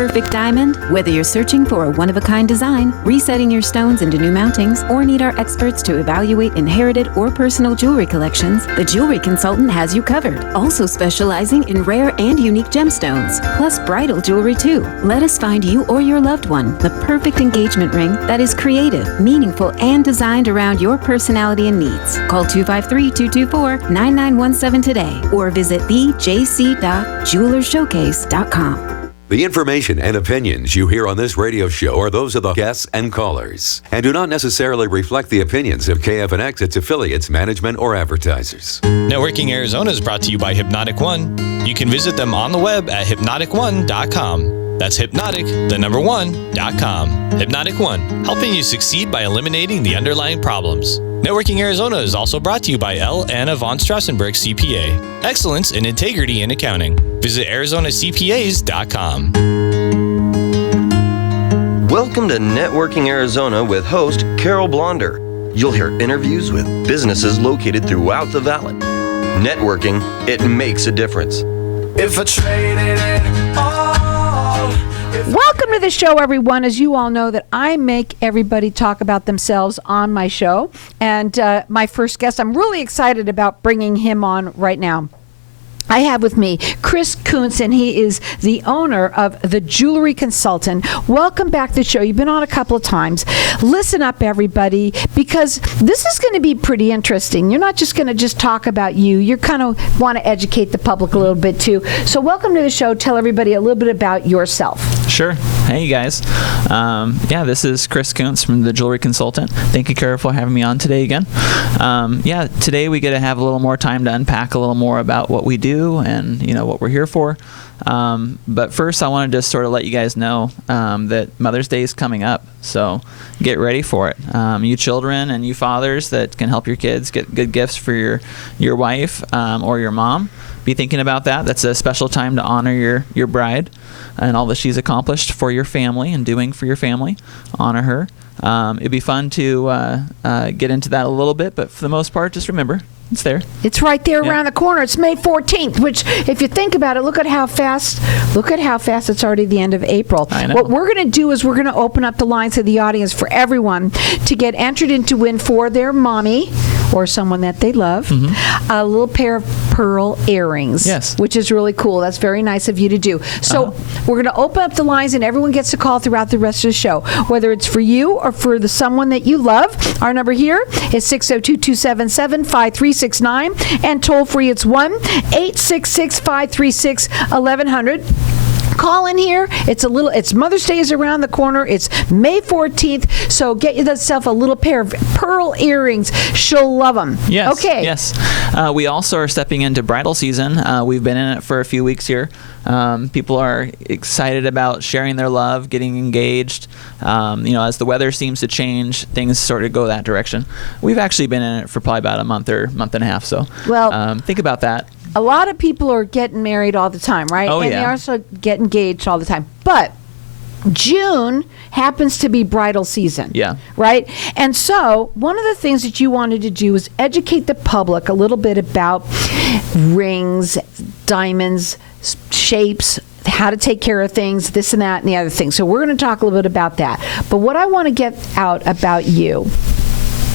perfect diamond? Whether you're searching for a one-of-a-kind design, resetting your stones into new mountings, or need our experts to evaluate inherited or personal jewelry collections, the Jewelry Consultant has you covered. Also specializing in rare and unique gemstones, plus bridal jewelry too. Let us find you or your loved one the perfect engagement ring that is creative, meaningful, and designed around your personality and needs. Call 253-224-9917 today or visit thejc.jewelershowcase.com. The information and opinions you hear on this radio show are those of the guests and callers and do not necessarily reflect the opinions of KFNX, its affiliates, management, or advertisers. Networking Arizona is brought to you by Hypnotic One. You can visit them on the web at hypnotic1.com. That's hypnotic1.com. Hypnotic One, helping you succeed by eliminating the underlying problems. Networking Arizona is also brought to you by L. Anna von Strassenberg CPA. Excellence in integrity in accounting. Visit ArizonaCPAs.com. Welcome to Networking Arizona with host Carol Blonder. You'll hear interviews with businesses located throughout the valley. Networking, it makes a difference. If I traded it all. Welcome to the show, everyone. As you all know, that I make everybody talk about themselves on my show. And my first guest, I'm really excited about bringing him on right now. I have with me Chris Kuntz, and he is the owner of the Jewelry Consultant. Welcome back to the show. You've been on a couple of times. Listen up, everybody, because this is going to be pretty interesting. You're not just going to just talk about you. You kind of want to educate the public a little bit, too. So welcome to the show. Tell everybody a little bit about yourself. Sure. Hey, you guys. This is Chris Kuntz from the Jewelry Consultant. Thank you, Karat, for having me on today again. Today we get to have a little more time to unpack a little more about what we do and what we're here for. But first, I want to just sort of let you guys know that Mother's Day is coming up, so get ready for it. You children and you fathers that can help your kids get good gifts for your wife or your mom, be thinking about that. That's a special time to honor your bride and all that she's accomplished for your family and doing for your family. Honor her. It'd be fun to get into that a little bit, but for the most part, just remember, it's there. It's right there around the corner. It's May 14th, which, if you think about it, look at how fast it's already the end of April. I know. What we're going to do is we're going to open up the lines to the audience for everyone to get entered in to win for their mommy or someone that they love a little pair of pearl earrings. Yes. Which is really cool. That's very nice of you to do. So we're going to open up the lines, and everyone gets to call throughout the rest of the show, whether it's for you or for someone that you love. Our number here is 602-277-5369, and toll free it's 1-866-536-1100. Call in here. It's Mother's Day is around the corner. It's May 14th. So get yourself a little pair of pearl earrings. She'll love them. Yes. Okay. Yes. We also are stepping into bridal season. We've been in it for a few weeks here. People are excited about sharing their love, getting engaged. As the weather seems to change, things sort of go that direction. We've actually been in it for probably about a month and a half. So think about that. A lot of people are getting married all the time, right? Oh, and yeah. they also get engaged all the time. But June happens to be bridal season. Yeah. Right? And so one of the things that you wanted to do is educate the public a little bit about rings, diamonds, shapes, how to take care of things, this and that and the other thing. So we're going to talk a little bit about that. But what I want to get out about you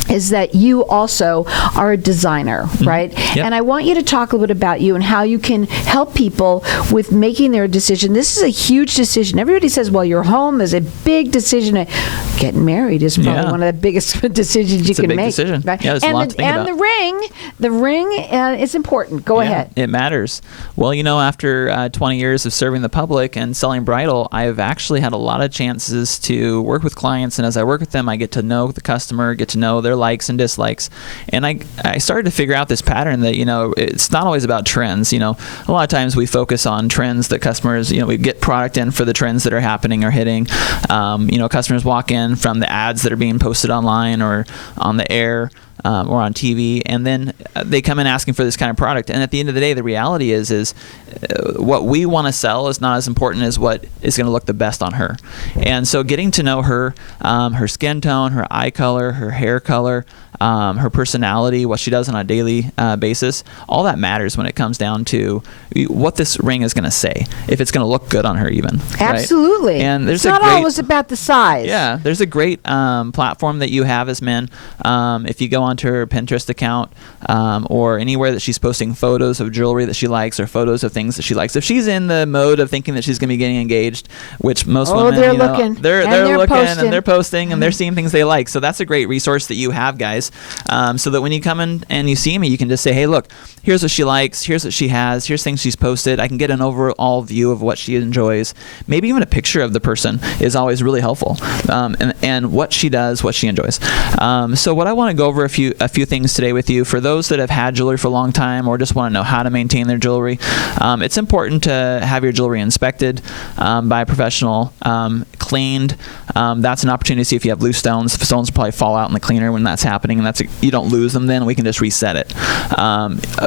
is that you also are a designer, right? Yep. And I want you to talk a little bit about you and how you can help people with making their decision. This is a huge decision. Everybody says, well, your home is a big decision. Getting married is probably one of the biggest decisions you can make. It's a big decision. Right? Yeah, there's a lot to think about. And the ring is important. Go ahead. It matters. Well, after 20 years of serving the public and selling bridal, I've actually had a lot of chances to work with clients. And as I work with them, I get to know the customer, get to know their likes and dislikes. And I started to figure out this pattern that, it's not always about trends. A lot of times we focus on trends that customers, we get product in for the trends that are happening or hitting. Customers walk in from the ads that are being posted online or on the air. Or on TV, and then they come in asking for this kind of product. And at the end of the day, the reality is what we want to sell is not as important as what is going to look the best on her. And so getting to know her, her skin tone, her eye color, her hair color, her personality, what she does on a daily basis, all that matters when it comes down to what this ring is going to say, if it's going to look good on her even. Absolutely. Right? And there's it's not always about the size. Yeah, there's a great platform that you have as men. If you go onto her Pinterest account or anywhere that she's posting photos of jewelry that she likes or photos of things that she likes, if she's in the mode of thinking that she's going to be getting engaged, which most women, they're you know, looking. they're looking posting. and they're posting and they're seeing things they like. So that's a great resource that you have, guys, so that when you come in and you see me, you can just say, hey, look, here's what she likes, here's what she has, here's things she's posted. I can get an overall view of what she enjoys. Maybe even a picture of the person is always really helpful, and what she does, what she enjoys. So what I want to go over a few things today with you. For those that have had jewelry for a long time or just want to know how to maintain their jewelry, it's important to have your jewelry inspected by a professional, cleaned. That's an opportunity to see if you have loose stones. Stones will probably fall out in the cleaner when that's happening, and you don't lose them then. We can just reset it.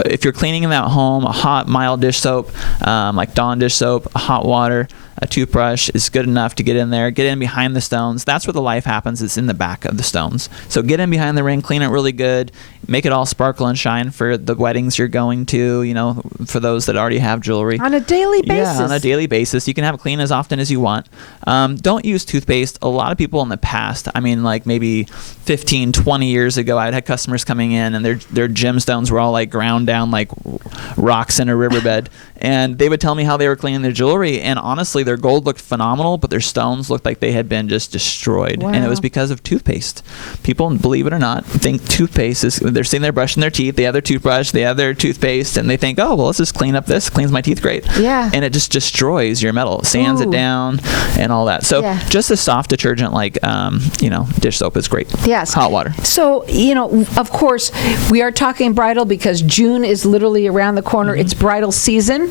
If you're cleaning them at home, a hot, mild dish soap, like Dawn dish soap, hot water, a toothbrush is good enough to get in there, get in behind the stones. That's where the life happens. It's in the back of the stones. So get in behind the ring, clean it really good, make it all sparkle and shine for the weddings you're going to, you know, for those that already have jewelry. On a daily basis. Yeah, on a daily basis. You can have it clean as often as you want. Don't use toothpaste. A lot of people in the past, I mean, like maybe 15, 20 years ago, I'd had customers coming in and their gemstones were all like ground down like rocks in a riverbed. And they would tell me how they were cleaning their jewelry, and honestly, their gold looked phenomenal, but their stones looked like they had been just destroyed. Wow. And it was because of toothpaste. People, believe it or not, think toothpaste is, they're sitting there brushing their teeth, they have their toothbrush, they have their toothpaste, and they think, oh, well, let's just clean up this, cleans my teeth great. Yeah. And it just destroys your metal, sands it down, and all that. So just a soft detergent like, dish soap is great. Yes. Hot water. So, of course, we are talking bridal because June is literally around the corner. It's bridal season.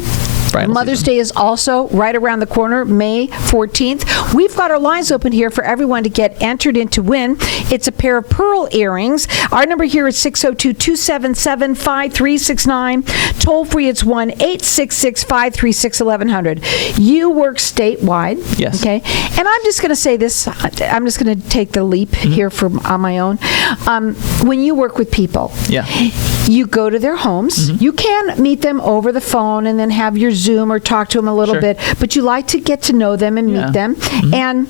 Mother's Day is also right around the corner, May 14th. We've got our lines open here for everyone to get entered in to win. It's a pair of pearl earrings. Our number here is 602-277-5369. Toll free, it's 1-866-536-1100. You work statewide. Yes. Okay. And I'm just going to say this. I'm just going to take the leap here on my own. When you work with people, you go to their homes. You can meet them over the phone and then have your Zoom or talk to them a little bit, but you like to get to know them and meet them. And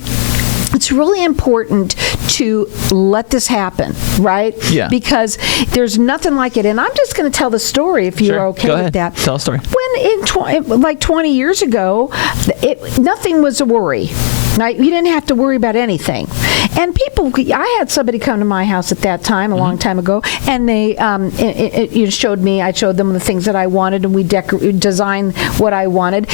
it's really important to let this happen, right? Yeah. Because there's nothing like it. And I'm just going to tell the story if you're okay with that. Tell a story. When like 20 years ago, nothing was a worry. Right? You didn't have to worry about anything. And I had somebody come to my house at that time, a long time ago, and they I showed them the things that I wanted, and we designed what I wanted.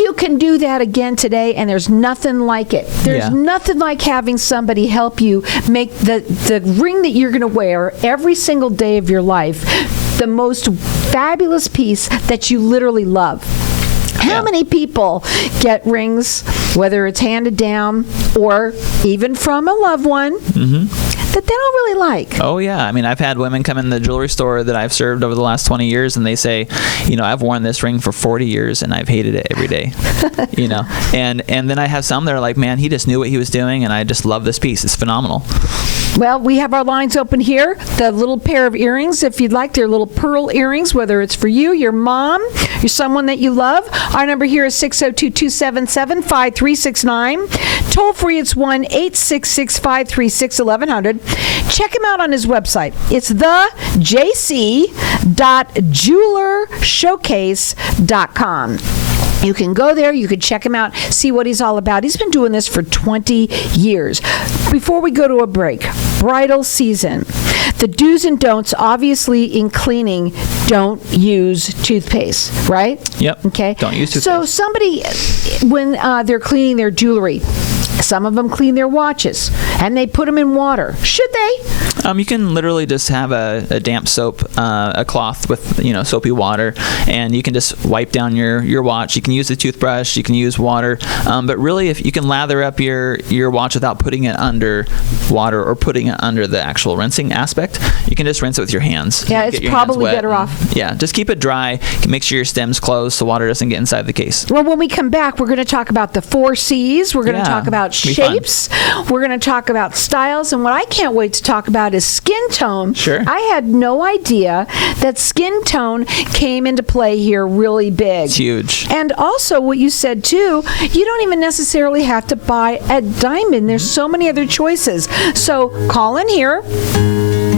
You can do that again today, and there's nothing like it. There's nothing like having somebody help you make the ring that you're going to wear every single day of your life the most fabulous piece that you literally love. How many people get rings, whether it's handed down or even from a loved one, that they don't really like? Oh, yeah. I mean, I've had women come in the jewelry store that I've served over the last 20 years, and they say, I've worn this ring for 40 years, and I've hated it every day. And then I have some that are like, man, he just knew what he was doing, and I just love this piece. It's phenomenal. Well, we have our lines open here. The little pair of earrings, if you'd like, they're little pearl earrings, whether it's for you, your mom, or someone that you love. Our number here is 602-277-5369. Toll free, it's 1-866-536-1100. Check him out on his website. It's thejc.jewelershowcase.com. You can go there, you can check him out, see what he's all about. He's been doing this for 20 years. Before we go to a break, bridal season. The do's and don'ts, obviously, in cleaning, don't use toothpaste, right? Yep. Okay. Don't use toothpaste. So somebody, when they're cleaning their jewelry, some of them clean their watches, and they put them in water. Should they? You can literally just have a damp soap, a cloth with soapy water, and you can just wipe down your watch. You can use a toothbrush. You can use water, but really, if you can lather up your watch without putting it under water or putting it under the actual rinsing aspect, you can just rinse it with your hands. Yeah, it's probably better off. Yeah, just keep it dry. Make sure your stem's closed so water doesn't get inside the case. Well, when we come back, we're going to talk about the 4 C's. We're going to talk about shapes. We're going to talk about styles, and what I can't wait to talk about is skin tone. Sure. I had no idea that skin tone came into play here really big. It's huge. And also what you said too, you don't even necessarily have to buy a diamond. There's so many other choices. So call in here.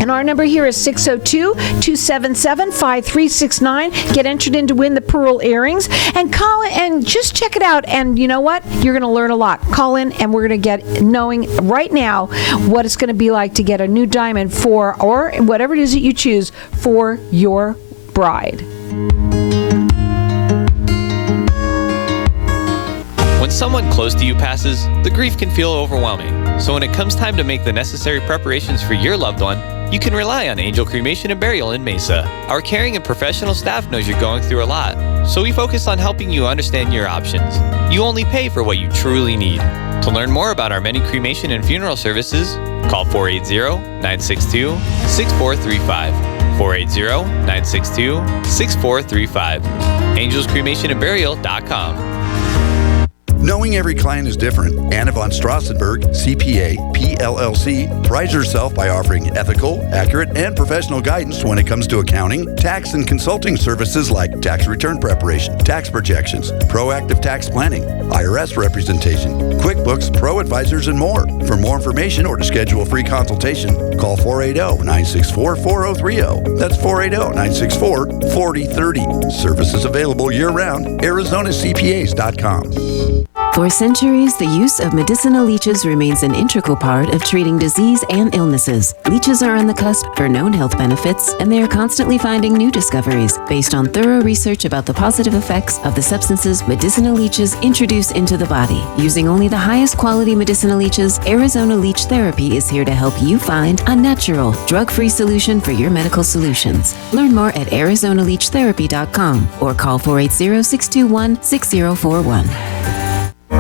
And our number here is 602-277-5369. Get entered in to win the pearl earrings. And call in and just check it out. And you know what? You're going to learn a lot. Call in and we're going to get knowing right now what it's going to be like to get a new diamond for, or whatever it is that you choose, for your bride. When someone close to you passes, the grief can feel overwhelming. So when it comes time to make the necessary preparations for your loved one, you can rely on Angel Cremation and Burial in Mesa. Our caring and professional staff knows you're going through a lot, so we focus on helping you understand your options. You only pay for what you truly need. To learn more about our many cremation and funeral services, call 480-962-6435. 480-962-6435. AngelsCremationandBurial.com. Knowing every client is different, Anna von Strassenberg, CPA, PLLC, prides herself by offering ethical, accurate, and professional guidance when it comes to accounting, tax, and consulting services like tax return preparation, tax projections, proactive tax planning, IRS representation, QuickBooks, Pro Advisors, and more. For more information or to schedule a free consultation, call 480-964-4030. That's 480-964-4030. Services available year-round. ArizonaCPAs.com. For centuries, the use of medicinal leeches remains an integral part of treating disease and illnesses. Leeches are on the cusp for known health benefits, and they are constantly finding new discoveries based on thorough research about the positive effects of the substances medicinal leeches introduce into the body. Using only the highest quality medicinal leeches, Arizona Leech Therapy is here to help you find a natural, drug-free solution for your medical solutions. Learn more at ArizonaLeechTherapy.com or call 480-621-6041.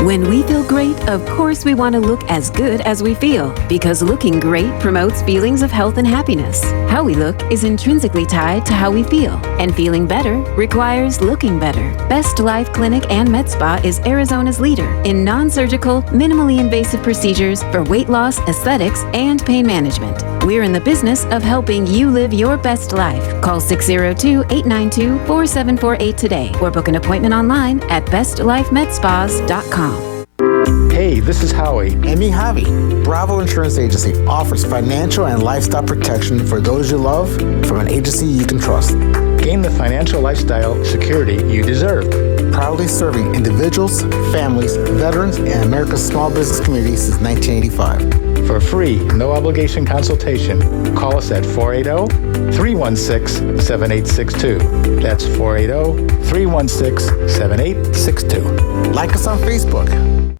When we feel great, of course we want to look as good as we feel, because looking great promotes feelings of health and happiness. How we look is intrinsically tied to how we feel, and feeling better requires looking better. Best Life Clinic and Med Spa is Arizona's leader in non-surgical, minimally invasive procedures for weight loss, aesthetics, and pain management. We're in the business of helping you live your best life. Call 602-892-4748 today, or book an appointment online at bestlifemedspas.com. Hey, this is Howie. And me, Javi. Bravo Insurance Agency offers financial and lifestyle protection for those you love from an agency you can trust. Gain the financial lifestyle security you deserve. Proudly serving individuals, families, veterans, and America's small business community since 1985. For a free, no-obligation consultation, call us at 480-316-7862. That's 480-316-7862. Like us on Facebook.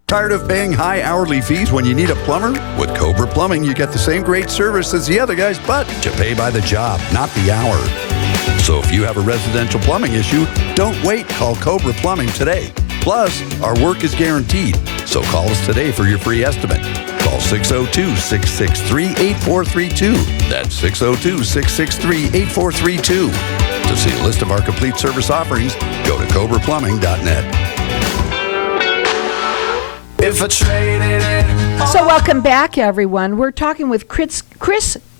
Tired of paying high hourly fees when you need a plumber? With Cobra Plumbing, you get the same great service as the other guys, but you pay by the job, not the hour. So if you have a residential plumbing issue, don't wait. Call Cobra Plumbing today. Plus, our work is guaranteed. So call us today for your free estimate. Call 602-663-8432. That's 602-663-8432. To see a list of our complete service offerings, go to cobraplumbing.net. If I traded it. So welcome back, everyone. We're talking with Chris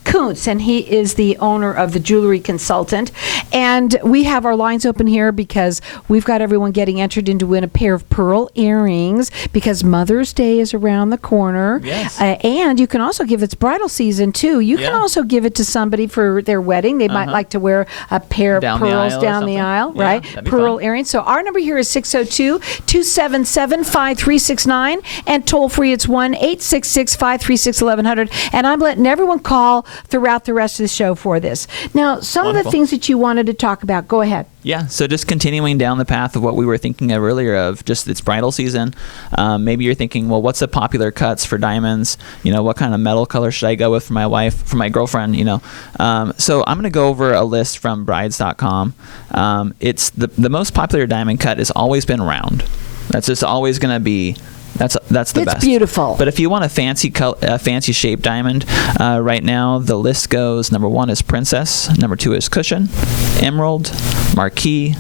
Kuntz, and he is the owner of the Jewelry Consultant. And we have our lines open here because we've got everyone getting entered in to win a pair of pearl earrings because Mother's Day is around the corner. Yes. And you can also give it's bridal season, too. You can also give it to somebody for their wedding. They might like to wear a pair of pearls down the aisle, right? Pearl earrings. So our number here is 602-277-5369. And toll free, it's 1-866-536-1100. And I'm letting everyone call throughout the rest of the show for this. Now, some of the things that you wanted to talk about, go ahead. Yeah, so just continuing down the path of what we were thinking of earlier of just it's bridal season. Maybe you're thinking, well, what's the popular cuts for diamonds? You know, what kind of metal color should I go with for my wife, for my girlfriend, you know? So I'm going to go over a list from brides.com. It's the most popular diamond cut has always been round. That's just always going to be That's the best. It's beautiful. But if you want a fancy shaped diamond, right now the list goes: number 1 is Princess, number 2 is Cushion, Emerald, Marquise,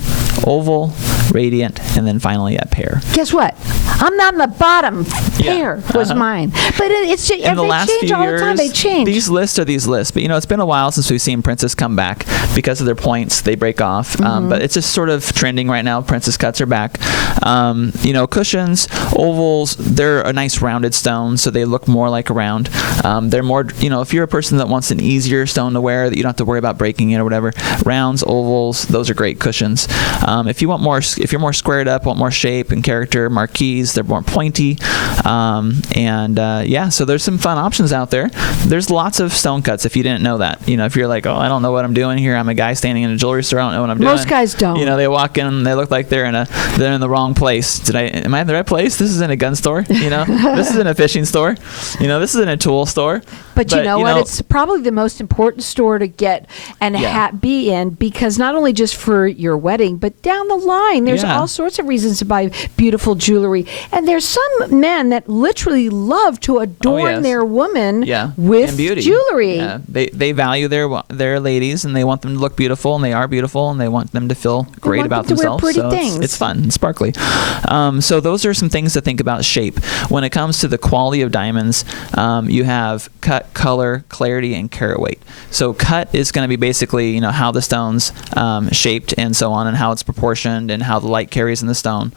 Oval, radiant, and then finally at pear. Guess what? I'm not in the bottom. Pear was mine. But it's In the last change few all years, the time. They change. These lists are these lists. But, it's been a while since we've seen Princess come back. Because of their points, they break off. But it's just sort of trending right now. Princess cuts are back. Cushions, ovals, they're a nice rounded stone, so they look more like a round. They're more, if you're a person that wants an easier stone to wear, that you don't have to worry about breaking it or whatever, rounds, ovals, those are great cushions. If you're more squared up, want more shape and character, marquise, they're more pointy. So there's some fun options out there. There's lots of stone cuts if you didn't know that. If you're like, oh, I don't know what I'm doing here. I'm a guy standing in a jewelry store. I don't know what I'm doing. Most guys don't. They walk in and they look like they're in the wrong place. Am I in the right place? This is in a gun store. This is in a fishing store. This is in a tool store. But you know what? It's probably the most important store to get and be in, because not only just for your wedding, but down the line, there's all sorts of reasons to buy beautiful jewelry. And there's some men that literally love to adorn their woman with jewelry. Yeah. They value their ladies, and they want them to look beautiful, and they are beautiful, and they want them to feel great about themselves. Wear pretty things. It's fun and sparkly. So those are some things to think about shape. When it comes to the quality of diamonds, you have cut, color, clarity, and carat weight. So cut is going to be basically, how the stone's shaped and so on, and how it's proportioned and how the light carries in the stone.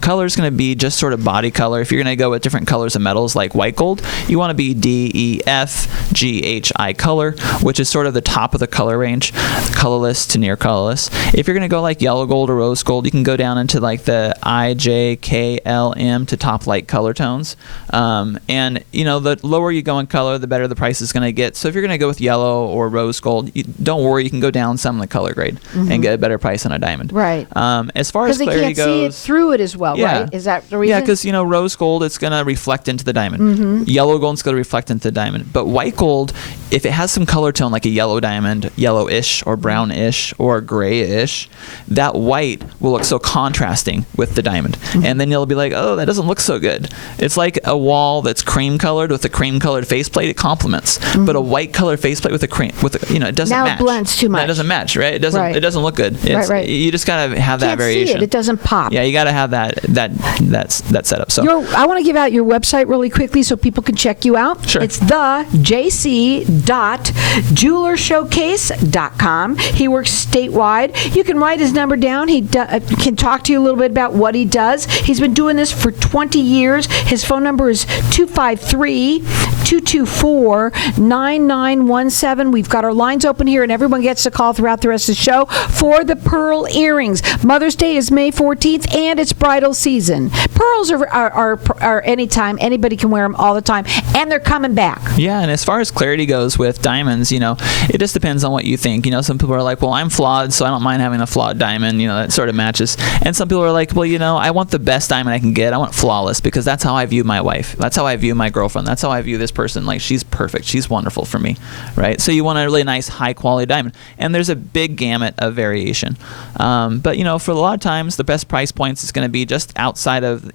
Color is going to be just sort of body color. If you're going to go with different colors of metals like white gold, you want to be DEF GHI color, which is sort of the top of the color range, colorless to near colorless. If you're going to go like yellow gold or rose gold, you can go down into like the IJKLM to top light color tones. The lower you go in color, the better the price is going to get. So if you're going to go with yellow or rose gold, don't worry, you can go down some in the color grade and get a better price on a diamond. Right. As far as clarity goes, because they can't see it through it as well, right? Is that the reason? Yeah, because rose gold, it's going to reflect into the diamond. Yellow gold is going to reflect into the diamond. But white gold, if it has some color tone like a yellow diamond, yellowish or brownish or grayish, that white will look so contrasting with the diamond. And then you'll be like, oh, that doesn't look so good. It's like a wall that's cream colored with a cream colored faceplate. It complements. But a white colored faceplate with a cream, it doesn't now match. It blends too much. It doesn't match, right? It doesn't look good. Right. You just gotta have that variation. See it. It doesn't pop. Yeah, you gotta have that setup. So I want to give out your website really quickly so people can check you out. Sure. It's thejc.jewelershowcase.com. He works statewide. You can write his number down. He can talk to you a little bit about what he does. He's been doing this for 20 years. His phone number is 253-224-9917. We've got our lines open here, and everyone gets a call throughout the rest of the show for the pearl earrings. Mother's Day is May 14th, and it's bridal season. Pearls are anytime. Anybody can wear them all the time, and they're coming back. Yeah, and as far as clarity goes with diamonds, it just depends on what you think. Some people are like, well, I'm flawed, so I don't mind having a flawed diamond. That sort of matches. And some people are like, well, I want the best diamond I can get. I want flawless, because that's how I view my wife. That's how I view my girlfriend. That's how I view this person. Like, she's perfect. She's wonderful for me, right? So you want a really nice, high-quality diamond. And there's a big gamut of variation. But for a lot of times, the best price points is going to be just outside of,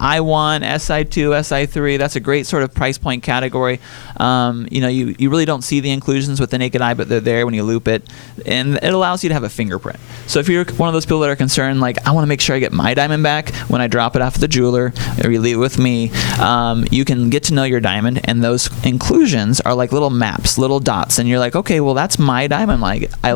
I1, SI2, SI3, that's a great sort of price point category. You really don't see the inclusions with the naked eye, but they're there when you loop it. And it allows you to have a fingerprint. So if you're one of those people that are concerned, like, I want to make sure I get my diamond back when I drop it off at the jeweler, or you leave it with me, you can get to know your diamond, and those inclusions are like little maps, little dots, and you're like, okay, well, that's my diamond. Like, I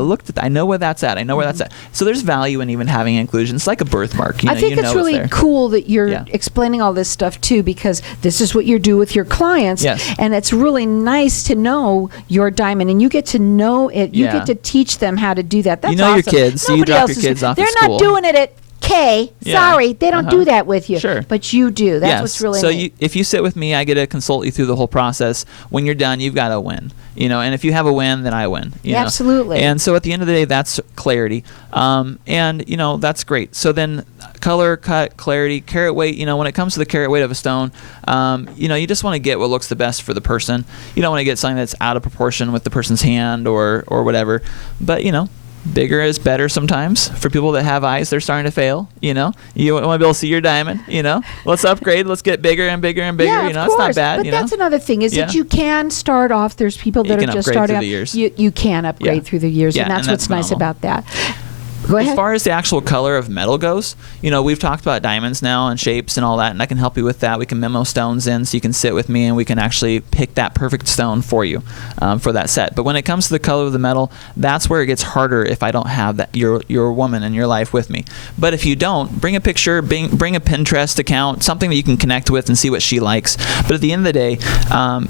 know where that's at. I know where that's at. So there's value in even having inclusions. It's like a birthmark. I think it's really cool that you're explaining all this stuff too, because this is what you do with your clients. Yes. And it's really nice to know your diamond, and you get to know it. You get to teach them how to do that. That's awesome. Your kids. Nobody you drop else your kids off They're at school. not doing it at K. Sorry, they don't do that with you. Sure. But you do. That's what's really neat. So if you sit with me, I get to consult you through the whole process. When you're done, you've got to win. And if you have a win, then I win. Absolutely. And so at the end of the day, that's clarity. That's great. So then color, cut, clarity, carat weight, when it comes to the carat weight of a stone, you just want to get what looks the best for the person. You don't want to get something that's out of proportion with the person's hand or whatever. But, bigger is better sometimes. For people that have eyes, they're starting to fail. You want to be able to see your diamond. Let's upgrade. Let's get bigger and bigger and bigger. Yeah, it's not bad. But that's another thing is that you can start off. There's people that are just starting off. You can upgrade through the years, and that's what's nice about that. Go ahead. As far as the actual color of metal goes, we've talked about diamonds now and shapes and all that, and I can help you with that. We can memo stones in so you can sit with me and we can actually pick that perfect stone for you for that set. But when it comes to the color of the metal, that's where it gets harder if I don't have that your woman in your life with me. But if you don't, bring a picture, bring a Pinterest account, something that you can connect with and see what she likes. But at the end of the day,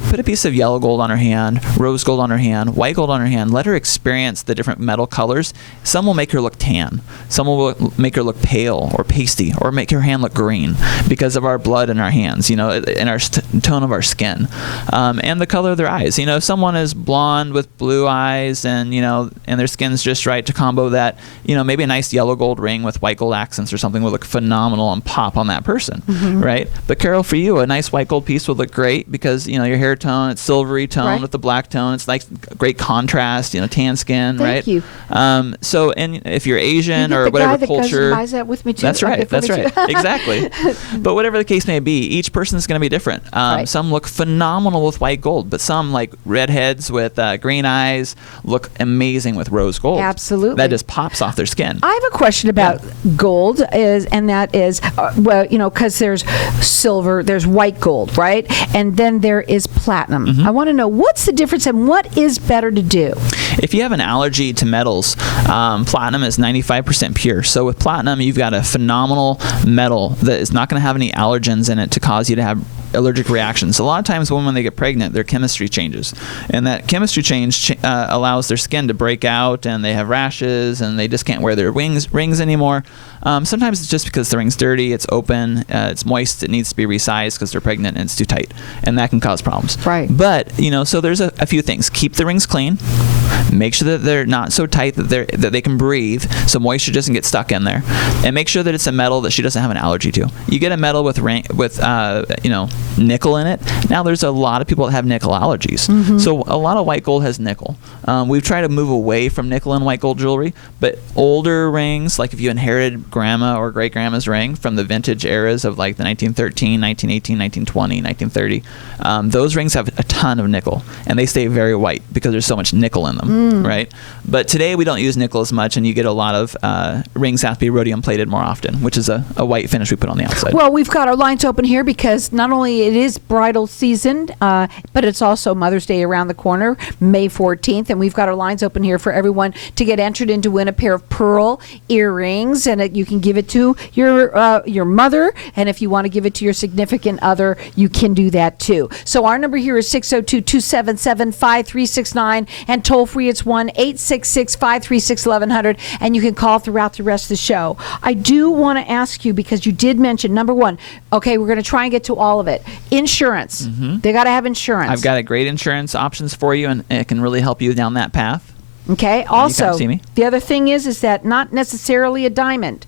put a piece of yellow gold on her hand, rose gold on her hand, white gold on her hand. Let her experience the different metal colors. Some will make her look tan. Some will make her look pale or pasty, or make her hand look green because of our blood in our hands, and our tone of our skin, and the color of their eyes. If someone is blonde with blue eyes and their skin's just right to combo that, maybe a nice yellow gold ring with white gold accents or something would look phenomenal and pop on that person, right? But Carol, for you, a nice white gold piece would look great because your hair tone, it's silvery tone with the black tone. It's like great contrast, tan skin, right? Thank you. So, and if you're Asian you or the whatever guy that culture, goes and buys that with me too. that's right. Okay, That's right. Exactly. But whatever the case may be, each person is going to be different. Some look phenomenal with white gold, but some, like redheads with green eyes, look amazing with rose gold. Absolutely. That just pops off their skin. I have a question about gold, because there's silver, there's white gold, right? And then there is platinum. I want to know what's the difference and what is better to do? If you have an allergy to metals, platinum is 95% pure. So with platinum, you've got a phenomenal metal that is not going to have any allergens in it to cause you to have allergic reactions. A lot of times when they get pregnant, their chemistry changes. And that chemistry change allows their skin to break out, and they have rashes, and they just can't wear their rings anymore. Sometimes it's just because the ring's dirty, it's open, it's moist, it needs to be resized because they're pregnant and it's too tight. And that can cause problems. Right. But, so there's a few things. Keep the rings clean. Make sure that they're not so tight that they can breathe, so moisture doesn't get stuck in there. And make sure that it's a metal that she doesn't have an allergy to. You get a metal with nickel in it. Now there's a lot of people that have nickel allergies. So a lot of white gold has nickel. We've tried to move away from nickel and white gold jewelry, but older rings, like if you inherited grandma or great grandma's ring from the vintage eras of like the 1913, 1918, 1920, 1930, those rings have a ton of nickel, and they stay very white because there's so much nickel in them, right? But today we don't use nickel as much, and you get a lot of rings have to be rhodium plated more often, which is a white finish we put on the outside. Well, we've got our lines open here because not only it is bridal season, but it's also Mother's Day around the corner, May 14th, and we've got our lines open here for everyone to get entered in to win a pair of pearl earrings, and you can give it to your mother, and if you want to give it to your significant other, you can do that too. So our number here is 602-277-5369, and toll free it's 1-866-536-1100, and you can call throughout the rest of the show. I do want to ask you, because you did mention, number one, okay, we're going to try and get to all of it. Insurance. They got to have insurance. I've got a great insurance options for you, and it can really help you down that path. Okay. Also, see me. the other thing is that not necessarily a diamond.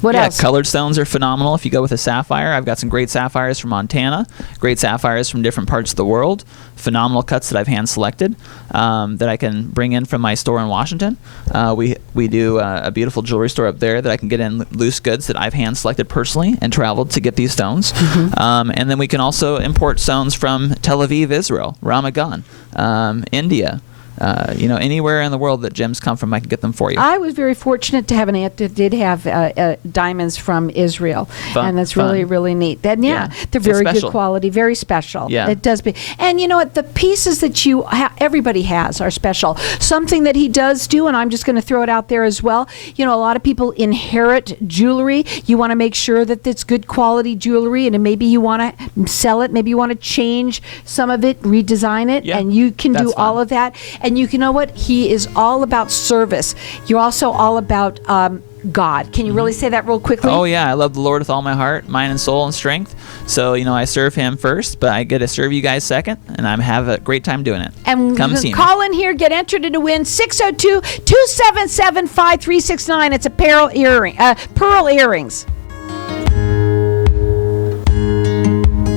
What else? Colored stones are phenomenal. If you go with a sapphire, I've got some great sapphires from Montana, great sapphires from different parts of the world, phenomenal cuts that I've hand selected that I can bring in from my store in Washington. We do a beautiful jewelry store up there that I can get in loose goods that I've hand selected personally and traveled to get these stones. And then we can also import stones from Tel Aviv, Israel, Ramat Gan, India. Anywhere in the world that gems come from, I can get them for you. I was very fortunate to have an aunt that did have diamonds from Israel, and that's really, really neat. Then, they're very good quality, very special. Yeah, it does be. And you know what? The pieces that everybody has are special. Something that he does do, and I'm just going to throw it out there as well. A lot of people inherit jewelry. You want to make sure that it's good quality jewelry, and maybe you want to sell it. Maybe you want to change some of it, redesign it, and you can do all of that. And you know what? He is all about service. You're also all about God. Can you really say that real quickly? Oh, yeah. I love the Lord with all my heart, mind and soul and strength. So, I serve him first, but I get to serve you guys second, and I have a great time doing it. And come see me. Call in here, get entered to win 602-277-5369. It's a pearl earrings.